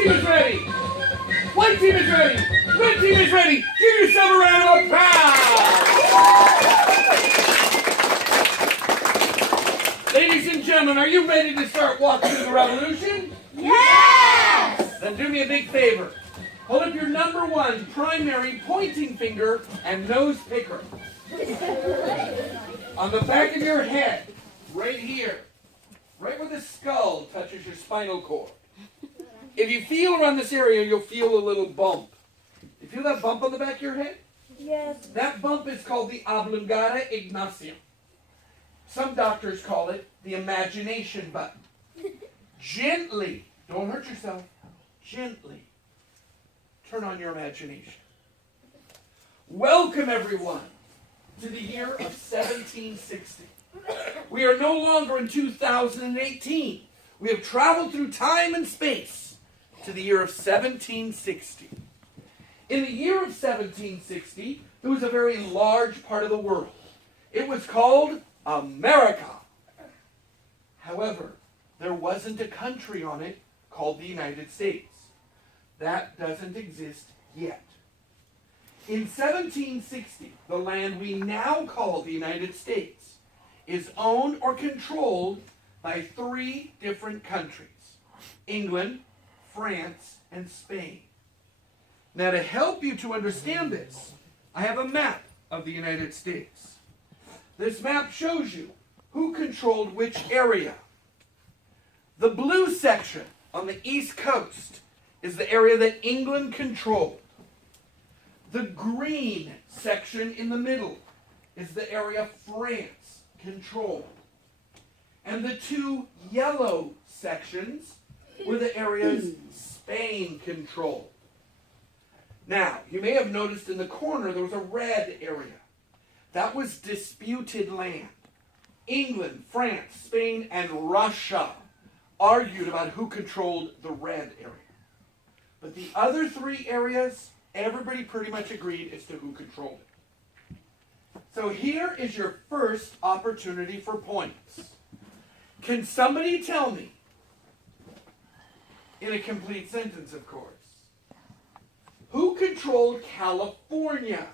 team is ready. White team is ready. Red team is ready. Give yourself a round of applause. Ladies and gentlemen, are you ready to start walking through the revolution? Yes! Then do me a big favor. Hold up your number one primary pointing finger and nose picker. On the back of your head, right here, right where the skull touches your spinal cord. If you feel around this area, you'll feel a little bump. You feel that bump on the back of your head? Yes. That bump is called the oblongata ignacium. Some doctors call it the imagination button. Gently, don't hurt yourself, gently turn on your imagination. Welcome everyone to the year of 1760. We are no longer in 2018. We have traveled through time and space to the year of 1760. In the year of 1760, there was a very large part of the world. It was called America. However, there wasn't a country on it called the United States. That doesn't exist yet. In 1760, the land we now call the United States is owned or controlled by three different countries: England, France, and Spain. Now, to help you to understand this, I have a map of the United States. This map shows you who controlled which area. The blue section on the East Coast is the area that England controlled. The green section in the middle is the area France controlled. And the two yellow sections were the areas Spain controlled. Now, you may have noticed in the corner there was a red area. That was disputed land. England, France, Spain, and Russia argued about who controlled the red area. But the other three areas, everybody pretty much agreed as to who controlled it. So here is your first opportunity for points. Can somebody tell me, in a complete sentence of course, who controlled California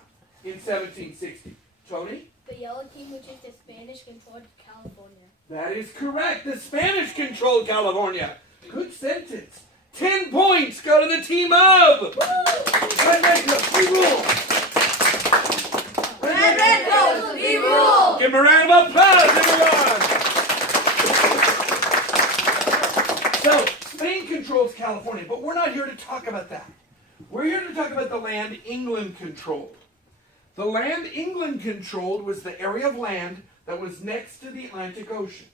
in 1760? Tony? The yellow team, which is the Spanish, controlled California. That is correct. The Spanish controlled California. Good sentence. 10 points go to the team of Red Coats, we rule. Red Coats, we rule. Give them a round of applause, everyone. So, Spain controls California, but we're not here to talk about that. We're here to talk about the land England controlled. The land England controlled was the area of land that was next to the Atlantic Ocean.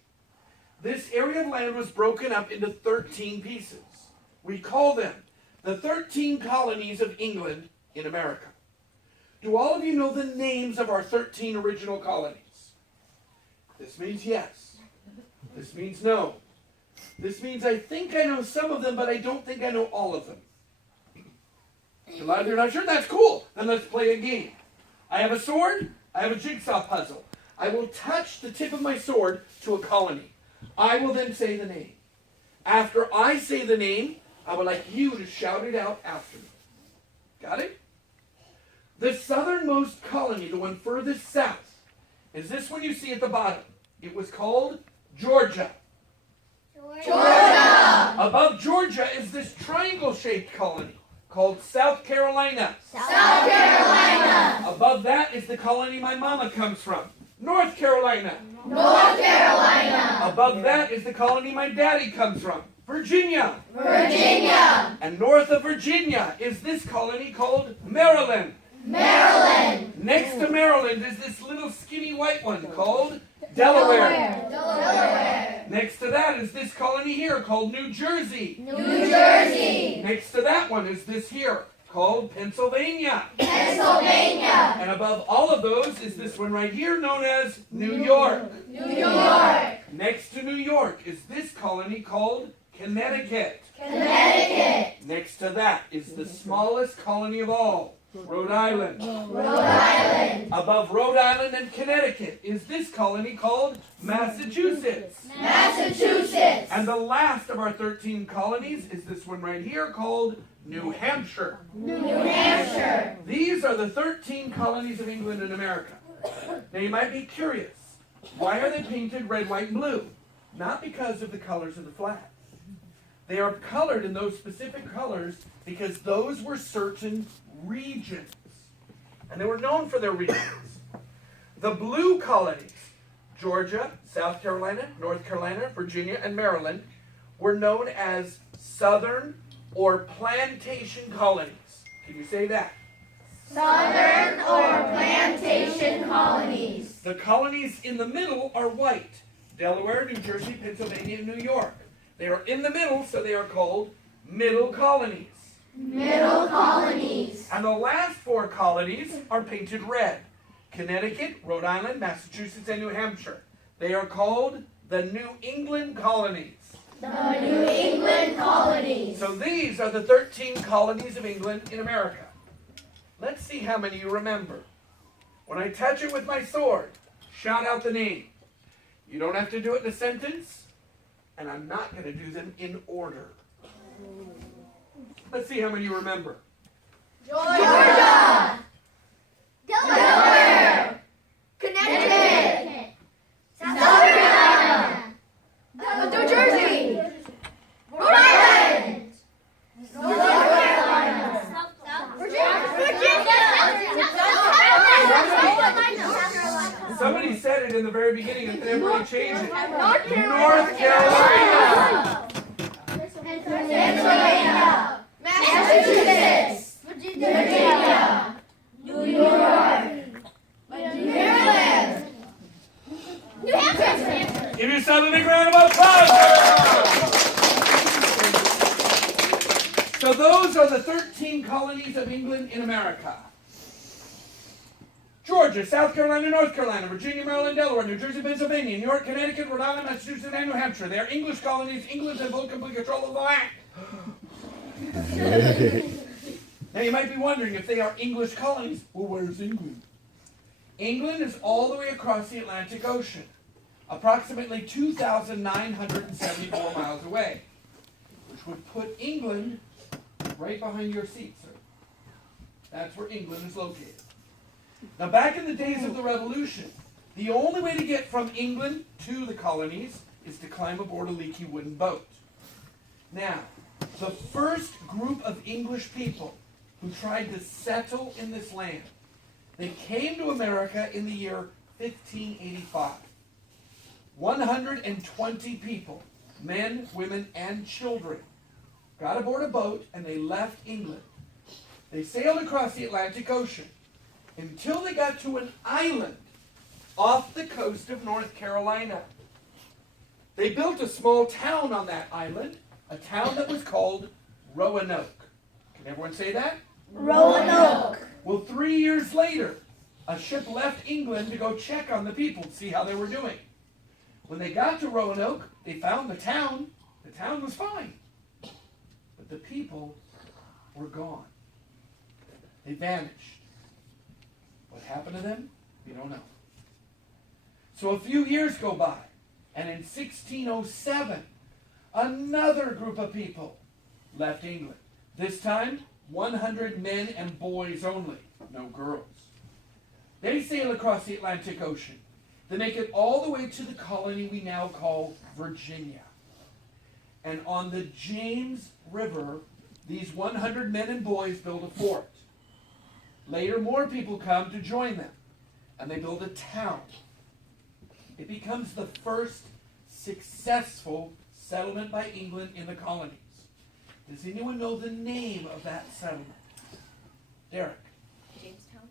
This area of land was broken up into 13 pieces. We call them the 13 colonies of England in America. Do all of you know the names of our 13 original colonies? This means yes. This means no. This means I think I know some of them, but I don't think I know all of them. A lot of you are not sure? That's cool. Then let's play a game. I have a sword. I have a jigsaw puzzle. I will touch the tip of my sword to a colony. I will then say the name. After I say the name, I would like you to shout it out after me. Got it? The southernmost colony, the one furthest south, is this one you see at the bottom. It was called Georgia. Georgia. Above Georgia is this triangle-shaped colony called South Carolina. South Carolina. Above that is the colony my mama comes from, North Carolina. North Carolina. Above that is the colony my daddy comes from, Virginia. Virginia. And north of Virginia is this colony called Maryland. Maryland. Next to Maryland is this little skinny white one called Delaware. Delaware. Next to that is this colony here called New Jersey. New Jersey. Next to that one is this here called Pennsylvania. Pennsylvania. And above all of those is this one right here known as New York. New York. Next to New York is this colony called Connecticut. Connecticut. Next to that is the smallest colony of all, Rhode Island. Rhode Island. Above Rhode Island and Connecticut is this colony called Massachusetts. Massachusetts. And the last of our 13 colonies is this one right here called New Hampshire. New Hampshire. These are the 13 colonies of England and America. Now you might be curious, why are they painted red, white, and blue? Not because of the colors of the flag. They are colored in those specific colors because those were certain regions. And they were known for their regions. The blue colonies, Georgia, South Carolina, North Carolina, Virginia, and Maryland, were known as Southern or plantation colonies. Can you say that? Southern or plantation colonies. The colonies in the middle are white. Delaware, New Jersey, Pennsylvania, and New York. They are in the middle, so they are called middle colonies. Middle colonies. And the last 4 colonies are painted red. Connecticut, Rhode Island, Massachusetts, and New Hampshire. They are called the New England Colonies. The New England Colonies. So these are the 13 colonies of England in America. Let's see how many you remember. When I touch it with my sword, shout out the name. You don't have to do it in a sentence, and I'm not going to do them in order. Let's see how many you remember. Georgia. Delaware. Connecticut. South Carolina. New Jersey. Rhode Island. North Carolina. Virginia. Somebody said it in the very beginning, and everybody changed it. North North Carolina. Pennsylvania. Massachusetts. Virginia. New York. Maryland. New Hampshire. Give yourself a big round of applause. So those are the 13 colonies of England in America. Georgia, South Carolina, North Carolina, Virginia, Maryland, Delaware, New Jersey, Pennsylvania, New York, Connecticut, Rhode Island, Massachusetts, and New Hampshire. They are English colonies. England has full complete control of the land. Now you might be wondering, if they are English colonies, well, where's England? England is all the way across the Atlantic Ocean, approximately 2,974 miles away, which would put England right behind your seat, sir. That's where England is located. Now, back in the days of the Revolution, the only way to get from England to the colonies is to climb aboard a leaky wooden boat. Now, the first group of English people who tried to settle in this land, they came to America in the year 1585. 120 people, men, women, and children, got aboard a boat and they left England. They sailed across the Atlantic Ocean until they got to an island off the coast of North Carolina. They built a small town on that island, a town that was called Roanoke. Can everyone say that? Roanoke. Well, 3 years later, a ship left England to go check on the people, see how they were doing. When they got to Roanoke, they found the town. The town was fine. But the people were gone. They vanished. What happened to them? We don't know. So a few years go by, and in 1607, another group of people left England. This time, 100 men and boys only, no girls. They sail across the Atlantic Ocean. They make it all the way to the colony we now call Virginia. And on the James River, these 100 men and boys build a fort. Later, more people come to join them, and they build a town. It becomes the first successful settlement by England in the colonies. Does anyone know the name of that settlement? Derek. Jamestown.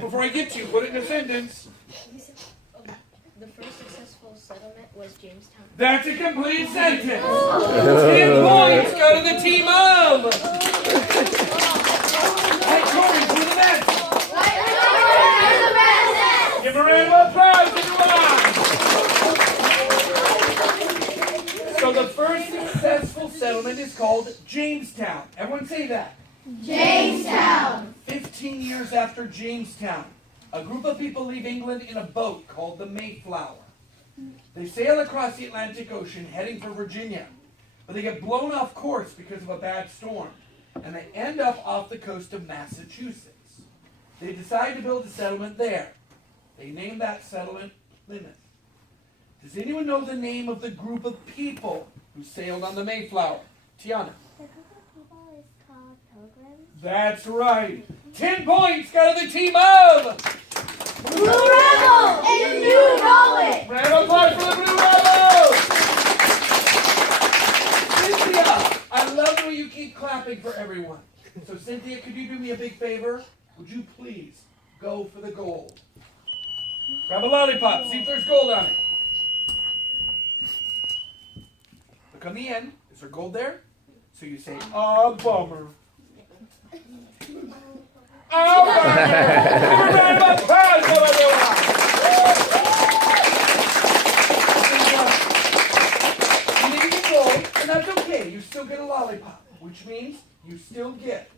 Before I get to you, put it in a sentence. The first successful settlement was Jamestown. That's a complete sentence. 10 points go to the team of. Hey, Corey, do the best. Give a round of applause, everyone. So the first successful settlement is called Jamestown. Everyone say that. Jamestown. 15 years after Jamestown, a group of people leave England in a boat called the Mayflower. They sail across the Atlantic Ocean heading for Virginia, but they get blown off course because of a bad storm, and they end up off the coast of Massachusetts. They decide to build a settlement there. They name that settlement Plymouth. Does anyone know the name of the group of people who sailed on the Mayflower? Tiana. The group of people is called Pilgrims. That's right. 10 points go to the team of Blue Rebels! And you know it! Round of applause for the Blue Rebels! Cynthia, I love the way you keep clapping for everyone. So Cynthia, could you do me a big favor? Would you please go for the gold? Grab a lollipop. See if there's gold on it. Look on the end. Is there gold there? So you say, "Ah, bummer." Oh, round of applause for everyone. You didn't get gold, and that's okay. You still get a lollipop, which means you still get